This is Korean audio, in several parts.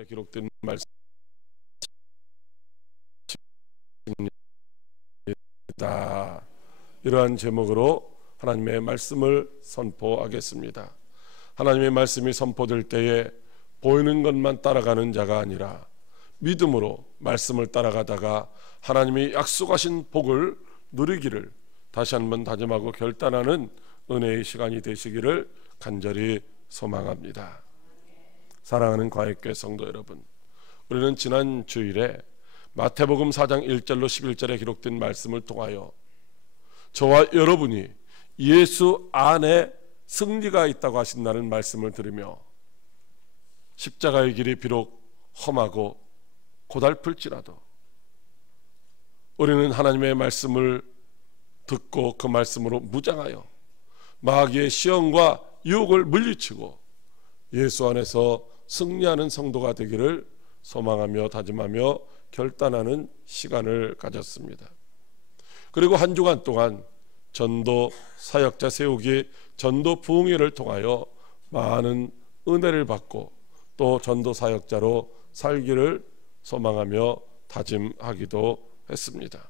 13절에 기록된 말씀입니다. 이러한 제목으로 하나님의 말씀을 선포하겠습니다. 하나님의 말씀이 선포될 때에 보이는 것만 따라가는 자가 아니라 믿음으로 말씀을 따라가다가 하나님이 약속하신 복을 누리기를 다시 한번 다짐하고 결단하는 은혜의 시간이 되시기를 간절히 소망합니다. 사랑하는 과학교회 성도 여러분, 우리는 지난 주일에 마태복음 4장 1절로 11절에 기록된 말씀을 통하여 저와 여러분이 예수 안에 승리가 있다고 하신다는 말씀을 들으며 십자가의 길이 비록 험하고 고달플지라도 우리는 하나님의 말씀을 듣고 그 말씀으로 무장하여 마귀의 시험과 유혹을 물리치고 예수 안에서 승리하는 성도가 되기를 소망하며 다짐하며 결단하는 시간을 가졌습니다. 그리고 한 주간 동안 전도 사역자 세우기 전도 부흥회를 통하여 많은 은혜를 받고 또 전도 사역자로 살기를 소망하며 다짐하기도 했습니다.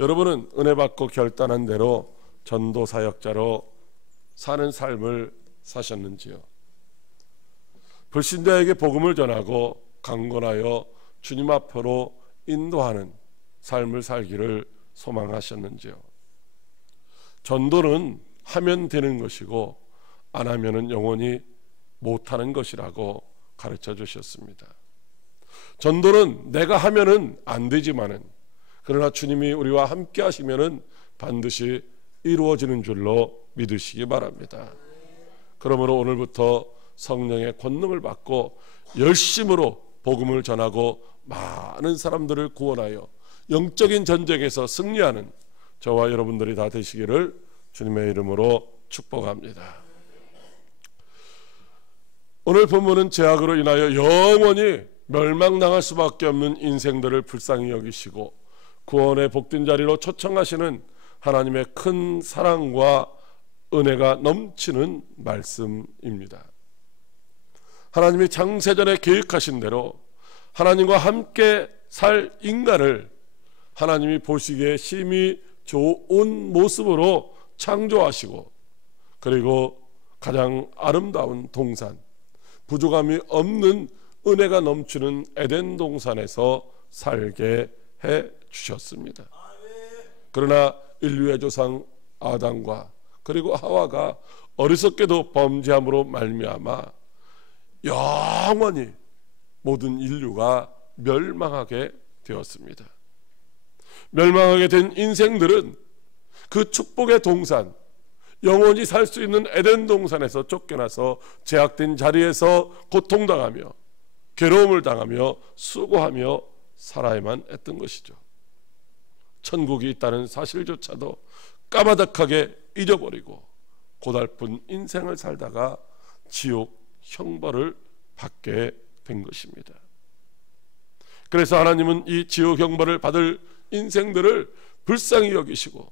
여러분은 은혜 받고 결단한 대로 전도 사역자로 사는 삶을 사셨는지요? 불신자에게 복음을 전하고 강권하여 주님 앞으로 인도하는 삶을 살기를 소망하셨는지요? 전도는 하면 되는 것이고 안 하면은 영원히 못하는 것이라고 가르쳐 주셨습니다. 전도는 내가 하면은 안 되지만은 그러나 주님이 우리와 함께 하시면은 반드시 이루어지는 줄로 믿으시기 바랍니다. 그러므로 오늘부터 성령의 권능을 받고 열심으로 복음을 전하고 많은 사람들을 구원하여 영적인 전쟁에서 승리하는 저와 여러분들이 다 되시기를 주님의 이름으로 축복합니다. 오늘 본문은 죄악으로 인하여 영원히 멸망당할 수밖에 없는 인생들을 불쌍히 여기시고 구원의 복된 자리로 초청하시는 하나님의 큰 사랑과 은혜가 넘치는 말씀입니다. 하나님이 창세전에 계획하신 대로 하나님과 함께 살 인간을 하나님이 보시기에 심히 좋은 모습으로 창조하시고 그리고 가장 아름다운 동산, 부족함이 없는 은혜가 넘치는 에덴 동산에서 살게 해 주셨습니다. 그러나 인류의 조상 아담과 그리고 하와가 어리석게도 범죄함으로 말미암아 영원히 모든 인류가 멸망하게 되었습니다. 멸망하게 된 인생들은 그 축복의 동산, 영원히 살 수 있는 에덴 동산에서 쫓겨나서 제약된 자리에서 고통당하며 괴로움을 당하며 수고하며 살아야만 했던 것이죠. 천국이 있다는 사실조차도 까마득하게 잊어버리고 고달픈 인생을 살다가 지옥 형벌을 받게 된 것입니다. 그래서 하나님은 이 지옥 형벌을 받을 인생들을 불쌍히 여기시고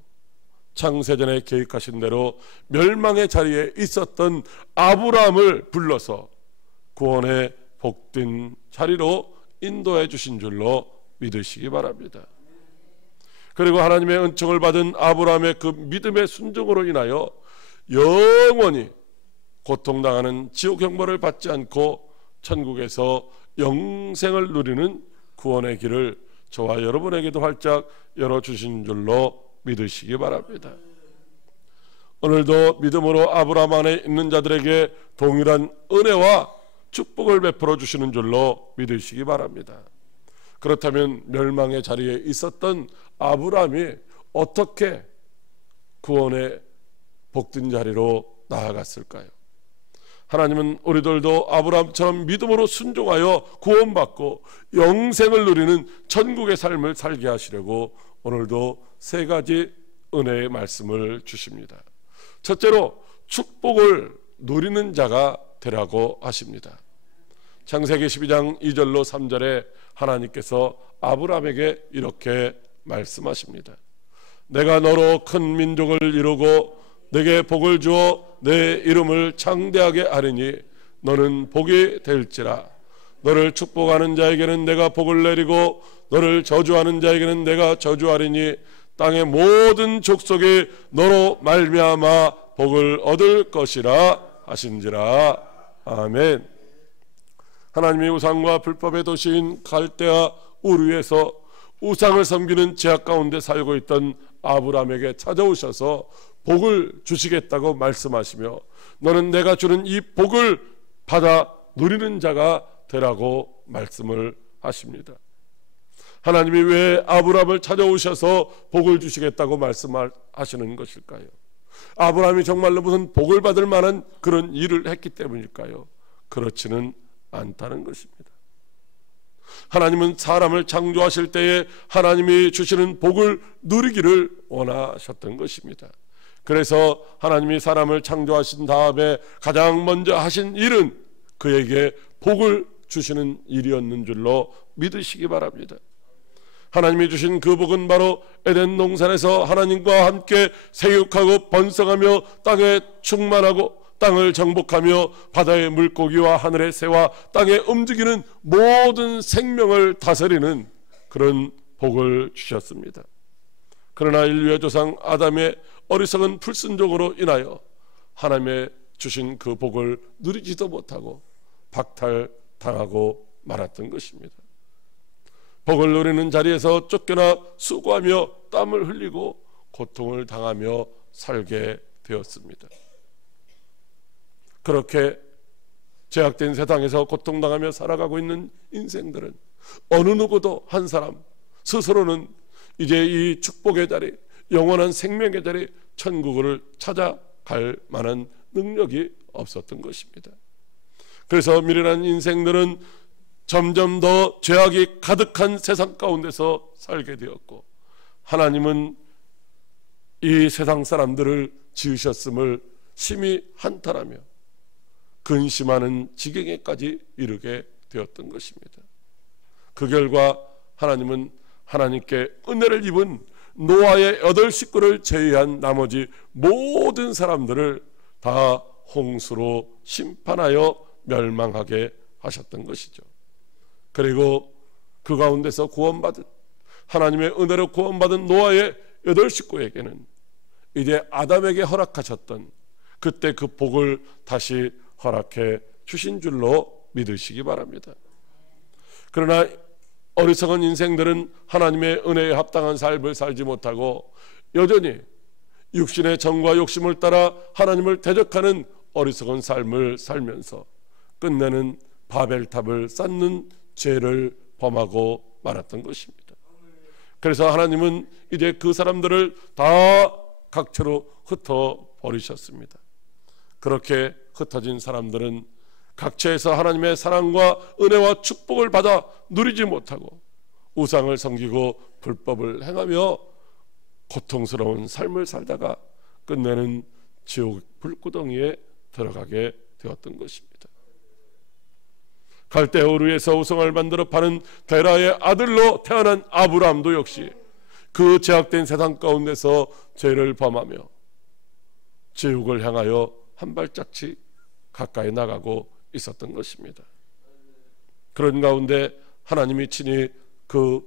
창세전에 계획하신 대로 멸망의 자리에 있었던 아브라함을 불러서 구원의 복된 자리로 인도해 주신 줄로 믿으시기 바랍니다. 그리고 하나님의 은총을 받은 아브라함의 그 믿음의 순종으로 인하여 영원히 고통당하는 지옥 형벌을 받지 않고 천국에서 영생을 누리는 구원의 길을 저와 여러분에게도 활짝 열어주신 줄로 믿으시기 바랍니다. 오늘도 믿음으로 아브라함 안에 있는 자들에게 동일한 은혜와 축복을 베풀어 주시는 줄로 믿으시기 바랍니다. 그렇다면 멸망의 자리에 있었던 아브라함이 어떻게 구원의 복된 자리로 나아갔을까요? 하나님은 우리들도 아브라함처럼 믿음으로 순종하여 구원받고 영생을 누리는 천국의 삶을 살게 하시려고 오늘도 세 가지 은혜의 말씀을 주십니다. 첫째로 축복을 누리는 자가 되라고 하십니다. 창세기 12장 2절로 3절에 하나님께서 아브라함에게 이렇게 말씀하십니다. 내가 너로 큰 민족을 이루고 내게 복을 주어 내 이름을 창대하게 하리니 너는 복이 될지라. 너를 축복하는 자에게는 내가 복을 내리고 너를 저주하는 자에게는 내가 저주하리니 땅의 모든 족속이 너로 말미암아 복을 얻을 것이라 하신지라. 아멘. 하나님이 우상과 불법의 도시인 갈대아 우르에서 우상을 섬기는 죄악 가운데 살고 있던 아브라함에게 찾아오셔서 복을 주시겠다고 말씀하시며 너는 내가 주는 이 복을 받아 누리는 자가 되라고 말씀을 하십니다. 하나님이 왜 아브라함을 찾아오셔서 복을 주시겠다고 말씀하시는 것일까요? 아브라함이 정말로 무슨 복을 받을 만한 그런 일을 했기 때문일까요? 그렇지는 않다는 것입니다. 하나님은 사람을 창조하실 때에 하나님이 주시는 복을 누리기를 원하셨던 것입니다. 그래서 하나님이 사람을 창조하신 다음에 가장 먼저 하신 일은 그에게 복을 주시는 일이었는 줄로 믿으시기 바랍니다. 하나님이 주신 그 복은 바로 에덴 동산에서 하나님과 함께 생육하고 번성하며 땅에 충만하고 땅을 정복하며 바다의 물고기와 하늘의 새와 땅에 움직이는 모든 생명을 다스리는 그런 복을 주셨습니다. 그러나 인류의 조상 아담의 어리석은 불순종으로 인하여 하나님의 주신 그 복을 누리지도 못하고 박탈당하고 말았던 것입니다. 복을 누리는 자리에서 쫓겨나 수고하며 땀을 흘리고 고통을 당하며 살게 되었습니다. 그렇게 제약된 세상에서 고통당하며 살아가고 있는 인생들은 어느 누구도 한 사람 스스로는 이제 이 축복의 자리, 영원한 생명의 자리, 천국을 찾아갈 만한 능력이 없었던 것입니다. 그래서 미련한 인생들은 점점 더 죄악이 가득한 세상 가운데서 살게 되었고 하나님은 이 세상 사람들을 지으셨음을 심히 한탄하며 근심하는 지경에까지 이르게 되었던 것입니다. 그 결과 하나님은 하나님께 은혜를 입은 노아의 8식구를 제외한 나머지 모든 사람들을 다 홍수로 심판하여 멸망하게 하셨던 것이죠. 그리고 그 가운데서 구원받은 하나님의 은혜로 구원받은 노아의 8식구에게는 이제 아담에게 허락하셨던 그때 그 복을 다시 허락해 주신 줄로 믿으시기 바랍니다. 그러나 어리석은 인생들은 하나님의 은혜에 합당한 삶을 살지 못하고 여전히 육신의 정과 욕심을 따라 하나님을 대적하는 어리석은 삶을 살면서 끝내는 바벨탑을 쌓는 죄를 범하고 말았던 것입니다. 그래서 하나님은 이제 그 사람들을 다 각처로 흩어버리셨습니다. 그렇게 흩어진 사람들은 각처에서 하나님의 사랑과 은혜와 축복을 받아 누리지 못하고 우상을 섬기고 불법을 행하며 고통스러운 삶을 살다가 끝내는 지옥 불구덩이에 들어가게 되었던 것입니다. 갈대아 우르에서 우상을 만들어 파는 데라의 아들로 태어난 아브라함도 역시 그 제약된 세상 가운데서 죄를 범하며 지옥을 향하여 한 발짝씩 가까이 나가고 있었던 것입니다. 그런 가운데 하나님이 친히 그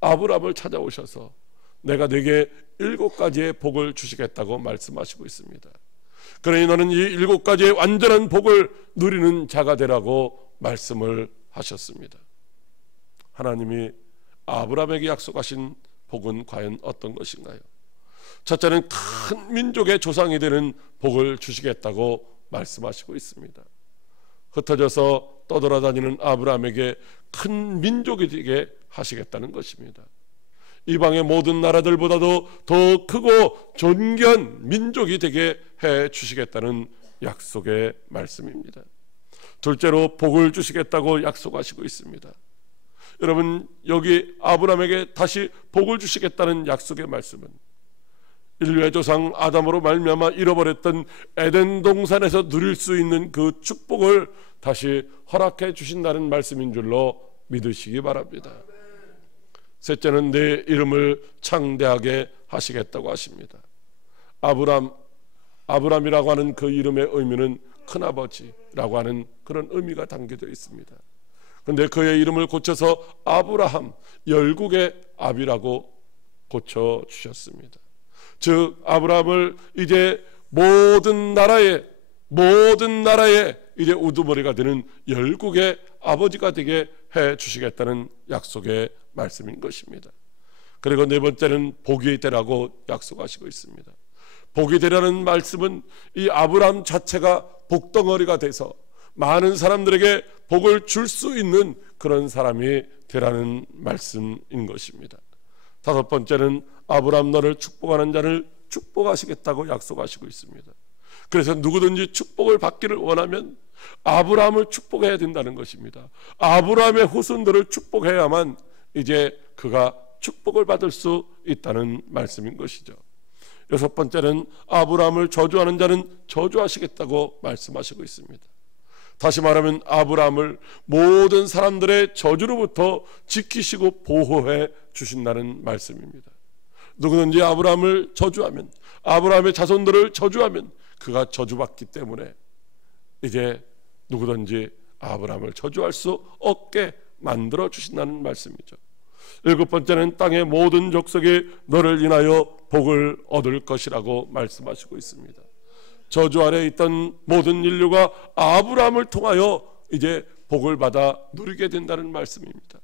아브라함을 찾아오셔서 내가 네게 7가지의 복을 주시겠다고 말씀하시고 있습니다. 그러니 너는 이 7가지의 완전한 복을 누리는 자가 되라고 말씀을 하셨습니다. 하나님이 아브라함에게 약속하신 복은 과연 어떤 것인가요? 첫째는 큰 민족의 조상이 되는 복을 주시겠다고 말씀하시고 있습니다. 흩어져서 떠돌아다니는 아브라함에게 큰 민족이 되게 하시겠다는 것입니다. 이방의 모든 나라들보다도 더 크고 존귀한 민족이 되게 해 주시겠다는 약속의 말씀입니다. 둘째로 복을 주시겠다고 약속하시고 있습니다. 여러분, 여기 아브라함에게 다시 복을 주시겠다는 약속의 말씀은 인류의 조상 아담으로 말미암아 잃어버렸던 에덴 동산에서 누릴 수 있는 그 축복을 다시 허락해 주신다는 말씀인 줄로 믿으시기 바랍니다. 셋째는 내 이름을 창대하게 하시겠다고 하십니다. 아브람이라고 하는 그 이름의 의미는 큰아버지라고 하는 그런 의미가 담겨져 있습니다. 그런데 그의 이름을 고쳐서 아브라함, 열국의 아비라고 고쳐주셨습니다. 즉 아브라함을 이제 모든 나라의 이제 우두머리가 되는 열국의 아버지가 되게 해주시겠다는 약속의 말씀인 것입니다. 그리고 네 번째는 복이 되라고 약속하시고 있습니다. 복이 되라는 말씀은 이 아브라함 자체가 복덩어리가 돼서 많은 사람들에게 복을 줄 수 있는 그런 사람이 되라는 말씀인 것입니다. 다섯 번째는 아브라함 너를 축복하는 자를 축복하시겠다고 약속하시고 있습니다. 그래서 누구든지 축복을 받기를 원하면 아브라함을 축복해야 된다는 것입니다. 아브라함의 후손들을 축복해야만 이제 그가 축복을 받을 수 있다는 말씀인 것이죠. 여섯 번째는 아브라함을 저주하는 자는 저주하시겠다고 말씀하시고 있습니다. 다시 말하면 아브라함을 모든 사람들의 저주로부터 지키시고 보호해 주신다는 말씀입니다. 누구든지 아브라함을 저주하면, 아브라함의 자손들을 저주하면 그가 저주받기 때문에 이제 누구든지 아브라함을 저주할 수 없게 만들어 주신다는 말씀이죠. 일곱 번째는 땅의 모든 족속이 너를 인하여 복을 얻을 것이라고 말씀하시고 있습니다. 저주 아래 있던 모든 인류가 아브라함을 통하여 이제 복을 받아 누리게 된다는 말씀입니다.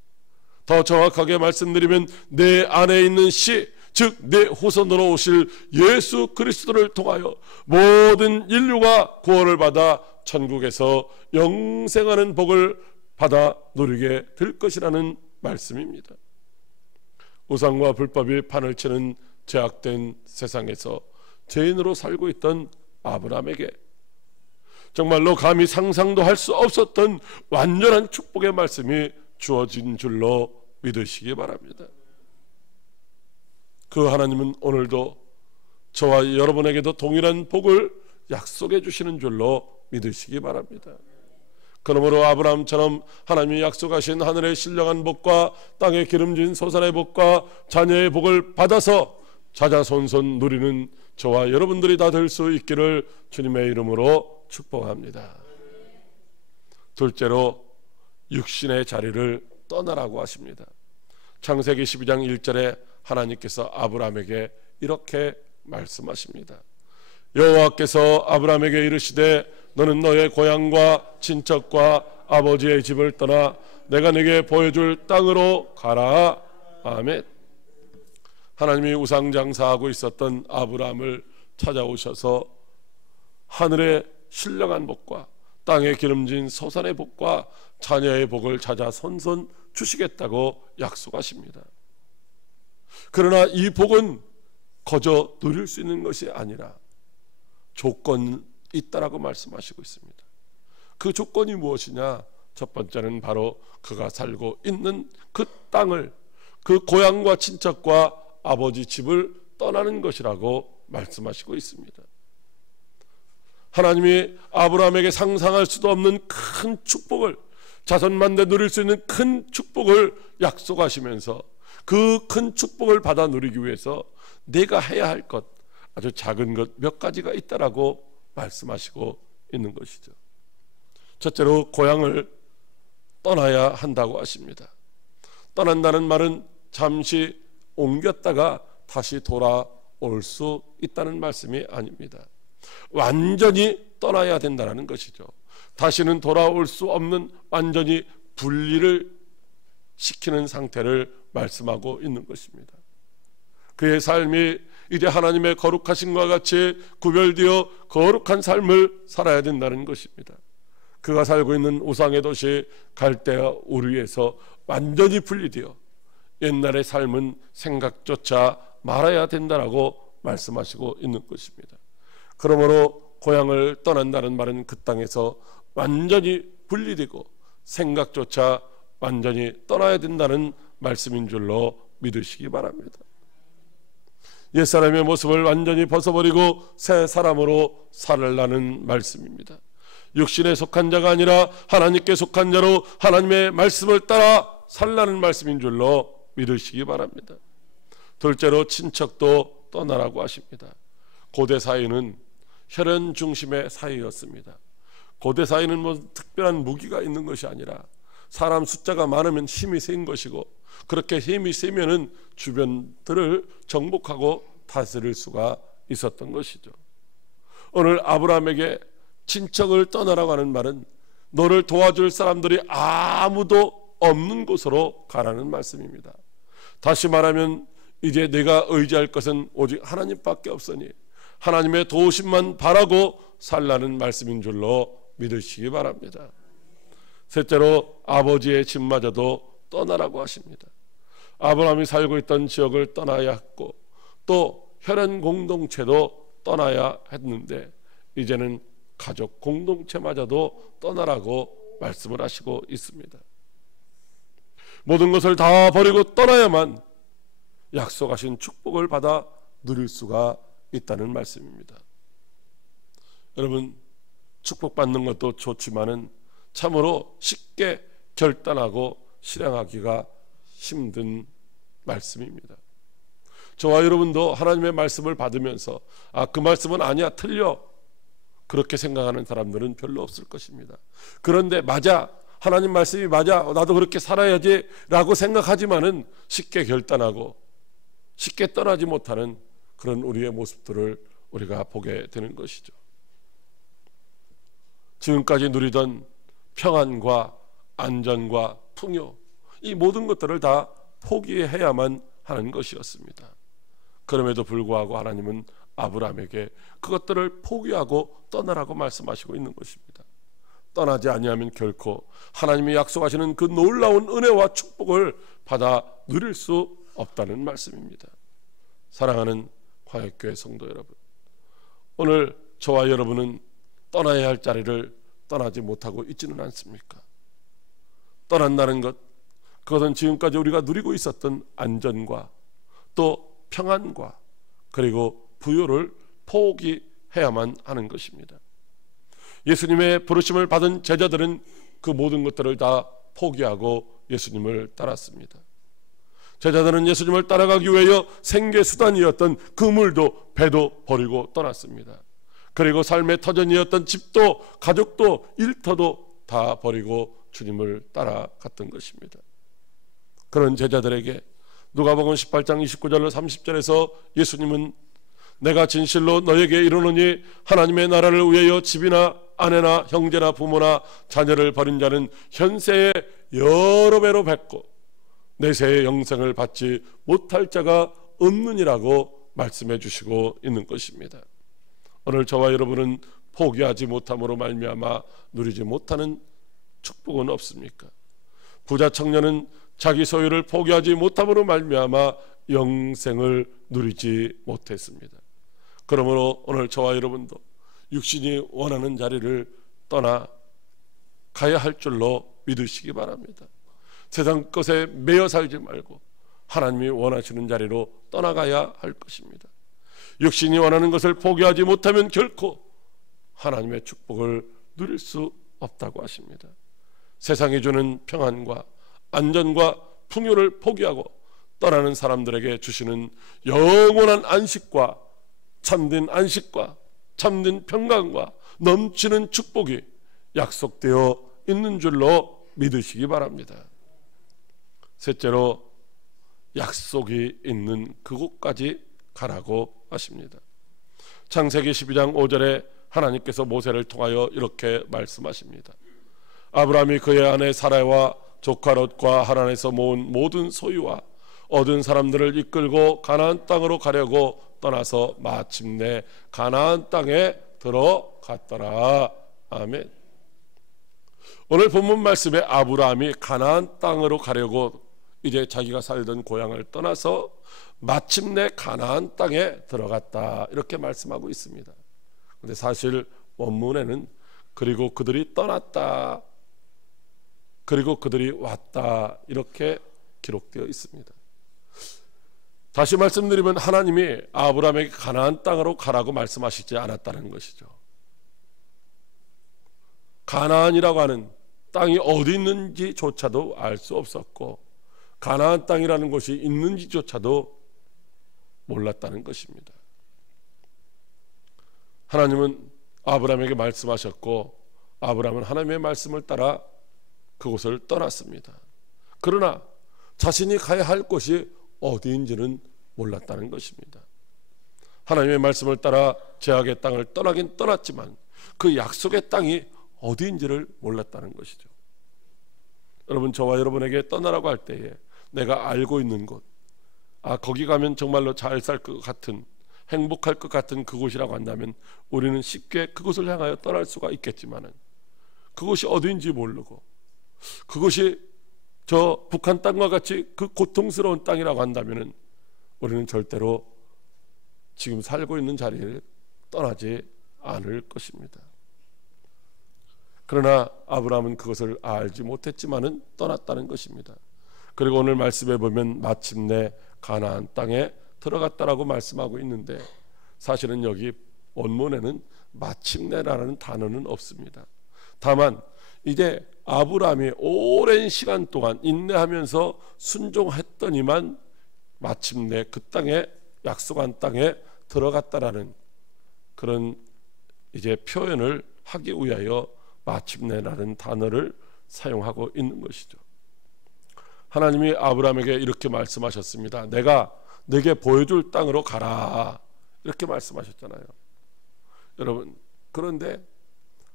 더 정확하게 말씀드리면 내 안에 있는 씨, 즉 내 후손으로 오실 예수 그리스도를 통하여 모든 인류가 구원을 받아 천국에서 영생하는 복을 받아 누리게 될 것이라는 말씀입니다. 우상과 불법이 판을 치는 죄악된 세상에서 죄인으로 살고 있던 아브라함에게 정말로 감히 상상도 할 수 없었던 완전한 축복의 말씀이 주어진 줄로 믿으시기 바랍니다. 그 하나님은 오늘도 저와 여러분에게도 동일한 복을 약속해 주시는 줄로 믿으시기 바랍니다. 그러므로 아브라함처럼 하나님이 약속하신 하늘의 신령한 복과 땅에 기름진 솟아의 복과 자녀의 복을 받아서 자자손손 누리는 저와 여러분들이 다 될 수 있기를 주님의 이름으로 축복합니다. 둘째로 육신의 자리를 떠나라고 하십니다. 창세기 12장 1절에 하나님께서 아브라함에게 이렇게 말씀하십니다. 여호와께서 아브라함에게 이르시되 너는 너의 고향과 친척과 아버지의 집을 떠나 내가 네게 보여줄 땅으로 가라. 아멘. 하나님이 우상장사하고 있었던 아브라함을 찾아오셔서 하늘의 신령한 복과 땅에 기름진 솟아의 복과 자녀의 복을 찾아 손손 주시겠다고 약속하십니다. 그러나 이 복은 거저 누릴 수 있는 것이 아니라 조건이 있다라고 말씀하시고 있습니다. 그 조건이 무엇이냐? 첫 번째는 바로 그가 살고 있는 그 땅을, 그 고향과 친척과 아버지 집을 떠나는 것이라고 말씀하시고 있습니다. 하나님이 아브라함에게 상상할 수도 없는 큰 축복을, 자손만대 누릴 수 있는 큰 축복을 약속하시면서 그 큰 축복을 받아 누리기 위해서 내가 해야 할 것, 아주 작은 것 몇 가지가 있다라고 말씀하시고 있는 것이죠. 첫째로 고향을 떠나야 한다고 하십니다. 떠난다는 말은 잠시 옮겼다가 다시 돌아올 수 있다는 말씀이 아닙니다. 완전히 떠나야 된다는 것이죠. 다시는 돌아올 수 없는 완전히 분리를 시키는 상태를 말씀하고 있는 것입니다. 그의 삶이 이제 하나님의 거룩하심과 같이 구별되어 거룩한 삶을 살아야 된다는 것입니다. 그가 살고 있는 우상의 도시 갈대아 우르에서 완전히 분리되어 옛날의 삶은 생각조차 말아야 된다라고 말씀하시고 있는 것입니다. 그러므로 고향을 떠난다는 말은 그 땅에서 완전히 분리되고 생각조차 완전히 떠나야 된다는 말씀인 줄로 믿으시기 바랍니다. 옛사람의 모습을 완전히 벗어버리고 새 사람으로 살라는 말씀입니다. 육신에 속한 자가 아니라 하나님께 속한 자로 하나님의 말씀을 따라 살라는 말씀인 줄로 믿으시기 바랍니다. 둘째로 친척도 떠나라고 하십니다. 고대 사회는 혈연 중심의 사회였습니다. 고대 사회는 뭐 특별한 무기가 있는 것이 아니라 사람 숫자가 많으면 힘이 센 것이고, 그렇게 힘이 세면은 주변들을 정복하고 다스릴 수가 있었던 것이죠. 오늘 아브라함에게 친척을 떠나라고 하는 말은 너를 도와줄 사람들이 아무도 없는 곳으로 가라는 말씀입니다. 다시 말하면 이제 내가 의지할 것은 오직 하나님밖에 없으니 하나님의 도우심만 바라고 살라는 말씀인 줄로 믿으시기 바랍니다. 셋째로 아버지의 집마저도 떠나라고 하십니다. 아브라함이 살고 있던 지역을 떠나야 했고 또 혈연 공동체도 떠나야 했는데 이제는 가족 공동체마저도 떠나라고 말씀을 하시고 있습니다. 모든 것을 다 버리고 떠나야만 약속하신 축복을 받아 누릴 수가 있다는 말씀입니다. 여러분, 축복받는 것도 좋지만은 참으로 쉽게 결단하고 실행하기가 힘든 말씀입니다. 저와 여러분도 하나님의 말씀을 받으면서 그 말씀은 아니야, 틀려, 그렇게 생각하는 사람들은 별로 없을 것입니다. 그런데 맞아, 하나님 말씀이 맞아, 나도 그렇게 살아야지 라고 생각하지만은 쉽게 결단하고 쉽게 떠나지 못하는 그런 우리의 모습들을 우리가 보게 되는 것이죠. 지금까지 누리던 평안과 안전과 풍요, 이 모든 것들을 다 포기해야만 하는 것이었습니다. 그럼에도 불구하고 하나님은 아브라함에게 그것들을 포기하고 떠나라고 말씀하시고 있는 것입니다. 떠나지 아니하면 결코 하나님이 약속하시는 그 놀라운 은혜와 축복을 받아 누릴 수 없다는 말씀입니다. 사랑하는 광역교회 성도 여러분, 오늘 저와 여러분은 떠나야 할 자리를 떠나지 못하고 있지는 않습니까? 떠난다는 것, 그것은 지금까지 우리가 누리고 있었던 안전과 또 평안과 그리고 부요를 포기해야만 하는 것입니다. 예수님의 부르심을 받은 제자들은 그 모든 것들을 다 포기하고 예수님을 따랐습니다. 제자들은 예수님을 따라가기 위하여 생계수단이었던 그물도 배도 버리고 떠났습니다. 그리고 삶의 터전이었던 집도 가족도 일터도 다 버리고 주님을 따라갔던 것입니다. 그런 제자들에게 누가복음 18장 29절 30절에서 예수님은 내가 진실로 너에게 이르노니 하나님의 나라를 위하여 집이나 아내나 형제나 부모나 자녀를 버린 자는 현세에 여러 배로 뵙고 내세의 영생을 받지 못할 자가 없느니라고 말씀해 주시고 있는 것입니다. 오늘 저와 여러분은 포기하지 못함으로 말미암아 누리지 못하는 축복은 없습니까? 부자 청년은 자기 소유를 포기하지 못함으로 말미암아 영생을 누리지 못했습니다. 그러므로 오늘 저와 여러분도 육신이 원하는 자리를 떠나 가야 할 줄로 믿으시기 바랍니다. 세상 것에 매여 살지 말고 하나님이 원하시는 자리로 떠나가야 할 것입니다. 육신이 원하는 것을 포기하지 못하면 결코 하나님의 축복을 누릴 수 없다고 하십니다. 세상이 주는 평안과 안전과 풍요를 포기하고 떠나는 사람들에게 주시는 영원한 안식과 참된 안식과 참된 평강과 넘치는 축복이 약속되어 있는 줄로 믿으시기 바랍니다. 셋째로 약속이 있는 그곳까지 가라고 하십니다. 창세기 12장 5절에 하나님께서 모세를 통하여 이렇게 말씀하십니다. 아브라함이 그의 아내 사라와 조카 롯과 하란에서 모은 모든 소유와 얻은 사람들을 이끌고 가나안 땅으로 가려고 떠나서 마침내 가나안 땅에 들어갔더라. 아멘. 오늘 본문 말씀에 아브라함이 가나안 땅으로 가려고 이제 자기가 살던 고향을 떠나서 마침내 가나안 땅에 들어갔다, 이렇게 말씀하고 있습니다. 그런데 사실 원문에는 그리고 그들이 떠났다, 그리고 그들이 왔다, 이렇게 기록되어 있습니다. 다시 말씀드리면 하나님이 아브라함에게 가나안 땅으로 가라고 말씀하시지 않았다는 것이죠. 가나안이라고 하는 땅이 어디 있는지조차도 알 수 없었고 가나안 땅이라는 곳이 있는지조차도 몰랐다는 것입니다. 하나님은 아브라함에게 말씀하셨고 아브라함은 하나님의 말씀을 따라 그곳을 떠났습니다. 그러나 자신이 가야 할 곳이 어디인지는 몰랐다는 것입니다. 하나님의 말씀을 따라 제약의 땅을 떠나긴 떠났지만 그 약속의 땅이 어디인지를 몰랐다는 것이죠. 여러분, 저와 여러분에게 떠나라고 할 때에 내가 알고 있는 곳, 거기 가면 정말로 잘 살 것 같은, 행복할 것 같은 그곳이라고 한다면 우리는 쉽게 그곳을 향하여 떠날 수가 있겠지만은 그곳이 어디인지 모르고 그곳이 저 북한 땅과 같이 그 고통스러운 땅이라고 한다면은 우리는 절대로 지금 살고 있는 자리를 떠나지 않을 것입니다. 그러나 아브라함은 그것을 알지 못했지만은 떠났다는 것입니다. 그리고 오늘 말씀에 보면 마침내 가나안 땅에 들어갔다라고 말씀하고 있는데 사실은 여기 원문에는 마침내라는 단어는 없습니다. 다만 이제 아브라함이 오랜 시간 동안 인내하면서 순종했더니만 마침내 그 땅에, 약속한 땅에 들어갔다라는 그런 이제 표현을 하기 위하여 마침내라는 단어를 사용하고 있는 것이죠. 하나님이 아브라함에게 이렇게 말씀하셨습니다. 내가 네게 보여줄 땅으로 가라, 이렇게 말씀하셨잖아요. 여러분, 그런데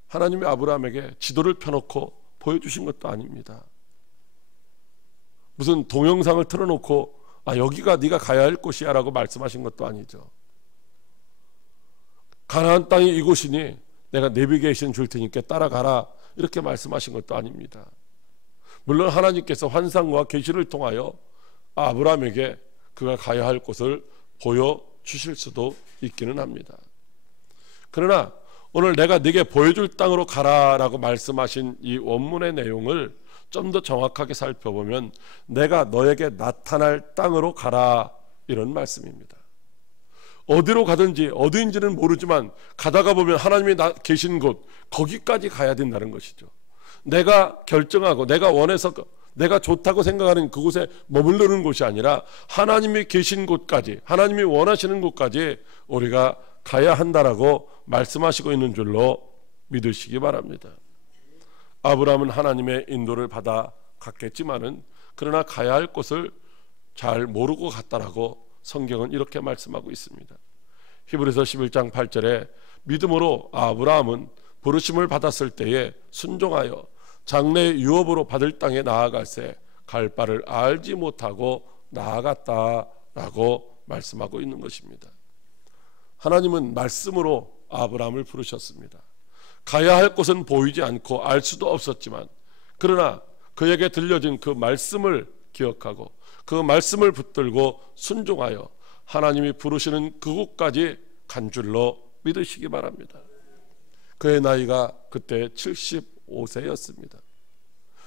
하나님이 아브라함에게 지도를 펴놓고 보여주신 것도 아닙니다. 무슨 동영상을 틀어놓고 여기가 네가 가야 할 곳이야 라고 말씀하신 것도 아니죠. 가나안 땅이 이곳이니 내가 내비게이션 줄 테니까 따라가라, 이렇게 말씀하신 것도 아닙니다. 물론 하나님께서 환상과 계시를 통하여 아브라함에게 그가 가야 할 곳을 보여주실 수도 있기는 합니다. 그러나 오늘 내가 네게 보여줄 땅으로 가라라고 말씀하신 이 원문의 내용을 좀 더 정확하게 살펴보면 내가 너에게 나타날 땅으로 가라, 이런 말씀입니다. 어디로 가든지 어디인지는 모르지만 가다가 보면 하나님이 계신 곳, 거기까지 가야 된다는 것이죠. 내가 결정하고 내가 원해서 내가 좋다고 생각하는 그곳에 머무르는 곳이 아니라 하나님이 계신 곳까지, 하나님이 원하시는 곳까지 우리가 가야 한다라고 말씀하시고 있는 줄로 믿으시기 바랍니다. 아브라함은 하나님의 인도를 받아 갔겠지만은 그러나 가야 할 곳을 잘 모르고 갔다라고 성경은 이렇게 말씀하고 있습니다. 히브리서 11장 8절에 믿음으로 아브라함은 부르심을 받았을 때에 순종하여 장래의 유업으로 받을 땅에 나아갈새 갈 바를 알지 못하고 나아갔다라고 말씀하고 있는 것입니다. 하나님은 말씀으로 아브라함을 부르셨습니다. 가야 할 곳은 보이지 않고 알 수도 없었지만 그러나 그에게 들려진 그 말씀을 기억하고 그 말씀을 붙들고 순종하여 하나님이 부르시는 그곳까지 간 줄로 믿으시기 바랍니다. 그의 나이가 그때 75세였습니다.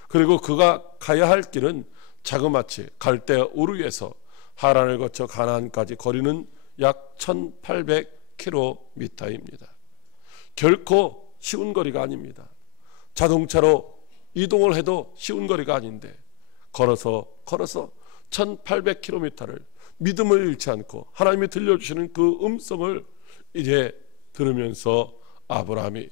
그리고 그가 가야 할 길은 자그마치 갈대 우르에서 하란을 거쳐 가나안까지 거리는 약 1800km입니다. 결코 쉬운 거리가 아닙니다. 자동차로 이동을 해도 쉬운 거리가 아닌데 걸어서 1800km를 믿음을 잃지 않고 하나님이 들려주시는 그 음성을 이제 들으면서 아브라함이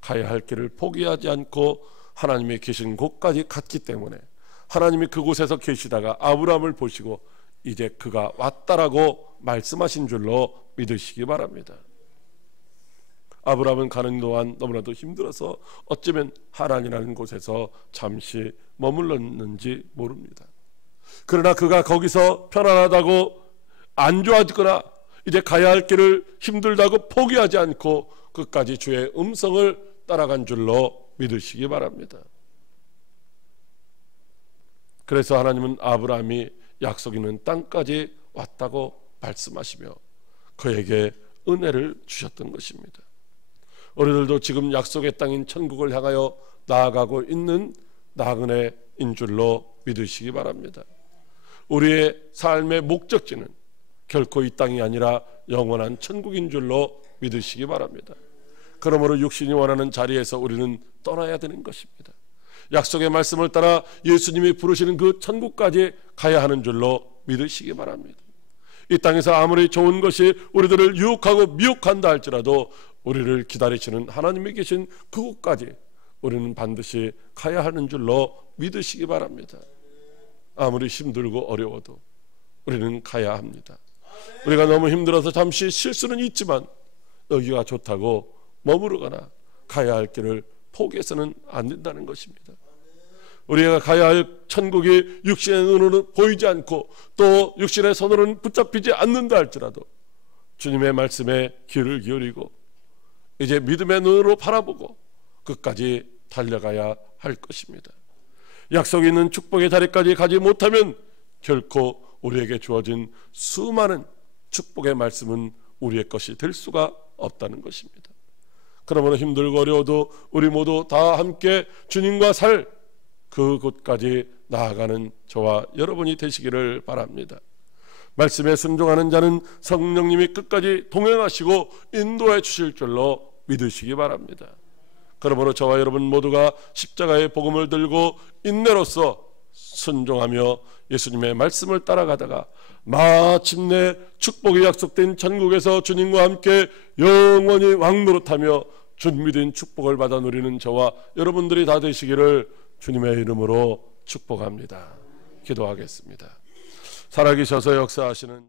가야 할 길을 포기하지 않고 하나님이 계신 곳까지 갔기 때문에 하나님이 그곳에서 계시다가 아브라함을 보시고 이제 그가 왔다라고 말씀하신 줄로 믿으시기 바랍니다. 아브라함은 가는 동안 너무나도 힘들어서 어쩌면 하란이라는 곳에서 잠시 머물렀는지 모릅니다. 그러나 그가 거기서 편안하다고 안 좋아지거나 이제 가야 할 길을 힘들다고 포기하지 않고 끝까지 주의 음성을 따라간 줄로 믿으시기 바랍니다. 그래서 하나님은 아브라함이 약속 있는 땅까지 왔다고 말씀하시며 그에게 은혜를 주셨던 것입니다. 우리들도 지금 약속의 땅인 천국을 향하여 나아가고 있는 나그네인 줄로 믿으시기 바랍니다. 우리의 삶의 목적지는 결코 이 땅이 아니라 영원한 천국인 줄로 믿으시기 바랍니다. 그러므로 육신이 원하는 자리에서 우리는 떠나야 되는 것입니다. 약속의 말씀을 따라 예수님이 부르시는 그 천국까지 가야 하는 줄로 믿으시기 바랍니다. 이 땅에서 아무리 좋은 것이 우리들을 유혹하고 미혹한다 할지라도 우리를 기다리시는 하나님이 계신 그곳까지 우리는 반드시 가야 하는 줄로 믿으시기 바랍니다. 아무리 힘들고 어려워도 우리는 가야 합니다. 우리가 너무 힘들어서 잠시 쉴 수는 있지만 여기가 좋다고 머무르거나 가야 할 길을 포기해서는 안 된다는 것입니다. 우리가 가야 할 천국이 육신의 눈으로는 보이지 않고 또 육신의 손으로는 붙잡히지 않는다 할지라도 주님의 말씀에 귀를 기울이고 이제 믿음의 눈으로 바라보고 끝까지 달려가야 할 것입니다. 약속이 있는 축복의 자리까지 가지 못하면 결코 우리에게 주어진 수많은 축복의 말씀은 우리의 것이 될 수가 없다는 것입니다. 그러므로 힘들고 어려워도 우리 모두 다 함께 주님과 살 그곳까지 나아가는 저와 여러분이 되시기를 바랍니다. 말씀에 순종하는 자는 성령님이 끝까지 동행하시고 인도해 주실 줄로 믿으시기 바랍니다. 그러므로 저와 여러분 모두가 십자가의 복음을 들고 인내로서 순종하며 예수님의 말씀을 따라가다가 마침내 축복이 약속된 천국에서 주님과 함께 영원히 왕노릇하며 준비된 축복을 받아 누리는 저와 여러분들이 다 되시기를 주님의 이름으로 축복합니다. 기도하겠습니다. 살아계셔서 역사하시는